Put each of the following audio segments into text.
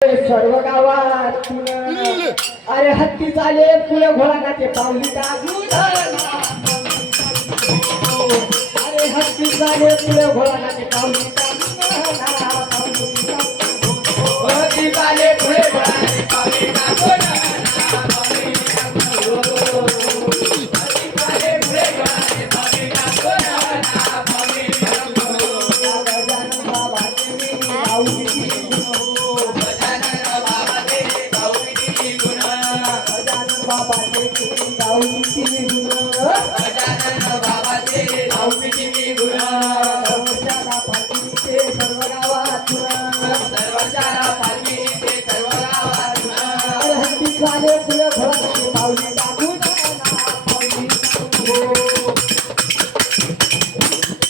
सर्व गावात अरे हत्ती चाले फुलं घोळा ते पावली टाकून अरे हत्ती चाले फुलं घोळा ते पावली हत्ती सर्व गावात अरे हत्ती चाले फुलं घोळा ते पावली टाकून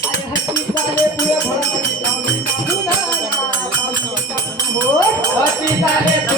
अरे हत्ती चाले फुलं घोळा ते पावली टाकून हो हत्ती चाले फुले घोळा